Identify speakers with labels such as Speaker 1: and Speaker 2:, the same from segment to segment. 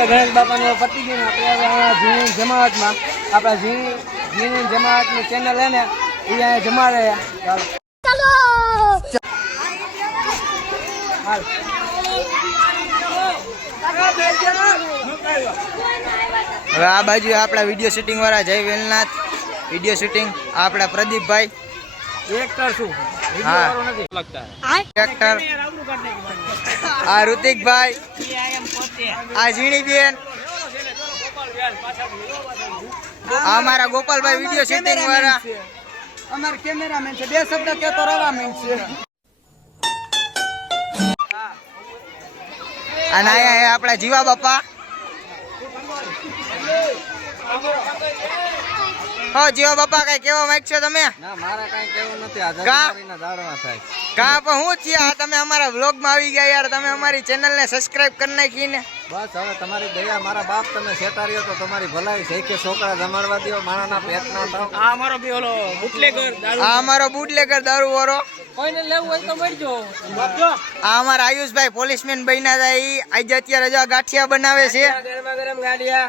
Speaker 1: આપણે ગણેશ બાપાનું પતી ગયું આપણે હવે અહીંયા ઝીણી જમાવટમાં. આપણા ઝીણી ઝીણી જમાવટની ચેનલ હે ને એ અહીંયા જમાડે ચાલો. હાલ.
Speaker 2: હવે આ બાજુ આપણા વીડિયો શૂટિંગ વાળા જય વેલનાથ. વીડિયો શૂટિંગ આપણા પ્રદીપભાઈ.
Speaker 1: એક કરશું
Speaker 2: હા.
Speaker 1: નથી.
Speaker 2: એક્ટર આ ઋતિકભાઈ. આ ઝીણીબેન. આ અમારા ગોપાલભાઈ વીડિયો શૂટિંગ વાળા.
Speaker 1: અમાર કેમેરામેન છે. બે શબ્દ કેતો રવામેન છે.
Speaker 2: અને એ આપણા જીવા બાપા. હો જીવા બાપા કઈ કેવા માંગશો તમે?
Speaker 1: ના મારા કઈ કેવું નથી. આ
Speaker 2: કા?
Speaker 1: દાડવા થાય.
Speaker 2: કા પણ હું છીએ આ તમે અમારા વ્લોગમાં આવી ગયા યાર. તમે અમારી ચેનલ ને સબસ્ક્રાઇબ કરી નાખી ને
Speaker 1: બસ હવે તમારી દયા મારા બાપ તમે સેતાર્યો તો તમારી ભલાઈ છે કે છોકરા જમાડવા દો માણાના પેટ ના થાવ. આ અમારો બી ઓલો બુટલેગર
Speaker 2: આ અમારો બુટલેકર દારૂ વાળો
Speaker 1: કોઈને લેવું હોય તો મળજો.
Speaker 2: આ અમારા આયુષભાઈ પોલીસમેન બન્યા થાય ઈ. આજે અત્યારે જો ગાંઠિયા બનાવે છે.
Speaker 1: ગરમા ગરમ ગાડિયા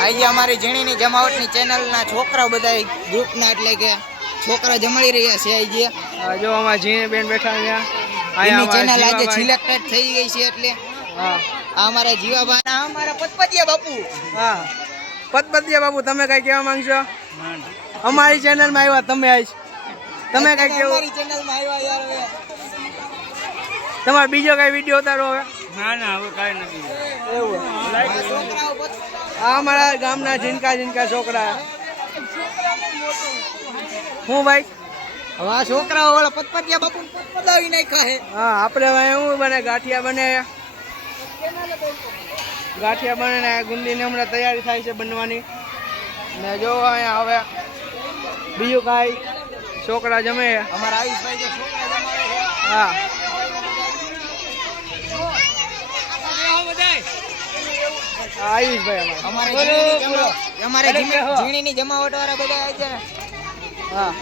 Speaker 2: આજે અમારી ઝીણીની જમાવટની ચેનલના છોકરા બધા ગ્રુપના એટલે કે છોકરા જમાડી રહ્યા છે આજે
Speaker 1: જો અમારા ઝીણી બેન બેઠા અહીંયા
Speaker 2: ચેનલ આજે. સિલેક્ટેડ થઈ ગઈ છે એટલે
Speaker 1: હા.
Speaker 2: આ મારા જીવાભાઈ આ મારા પતપતિયા બાપુ.
Speaker 1: હા. પતપતિયા બાપુ તમે કઈ કહેવા માંગશો? અમારી ચેનલમાં આવ્યા તમે આવીશ તમે કઈ કેવું?
Speaker 2: અમારી ચેનલમાં આવ્યા યાર
Speaker 1: તમારે બીજો કઈ વીડિયો ઉતારો હવે?
Speaker 3: ના ના હવે કઈ નથી.
Speaker 1: એવું.
Speaker 2: આ
Speaker 1: અમારા ગામના જીનકા જીનકા છોકરા. હું ભાઈ?
Speaker 2: હવે છોકરાઓ વાળા પતપતિયા બાપુ પતપતાવી નાખ્યા
Speaker 1: હા આપણે હવે હું બને ગાંઠિયા બને ગાંઠિયા બને ને ગુંદીની હમણાં તૈયારી થાય છે બનવાની. ને જો અહીંયા હવે બીજું કાંઈ છોકરા જમે.
Speaker 2: અમારા આયુષભાઈ
Speaker 1: હા. આયુષભાઈ અમારે.
Speaker 2: અમારે ઝીણીની જમાવટ વાળા બધા આવી છે
Speaker 1: હા.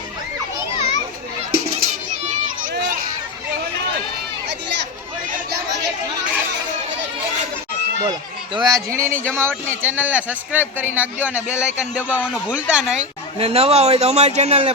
Speaker 1: બોલો.
Speaker 2: તો આ ઝીણીની જમાવટની ચેનલને સબસ્ક્રાઇબ કરી નાખજો અને બે લાઇકન દબાવવાનું ભૂલતા નહીં.
Speaker 1: ને નવા હોય તો અમારી ચેનલને